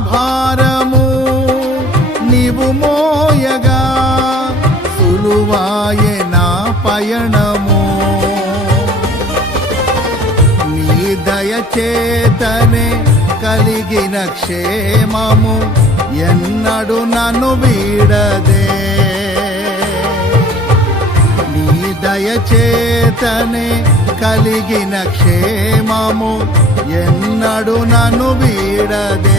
భారము నీవు మోయగా సులువాయే నా పయనము. నీ దయచేతనే కలిగిన క్షేమము ఎన్నడు నన్ను వీడదే. నీ దయచేతనే కలిగిన క్షేమము ఎన్నడు నన్ను వీడదే.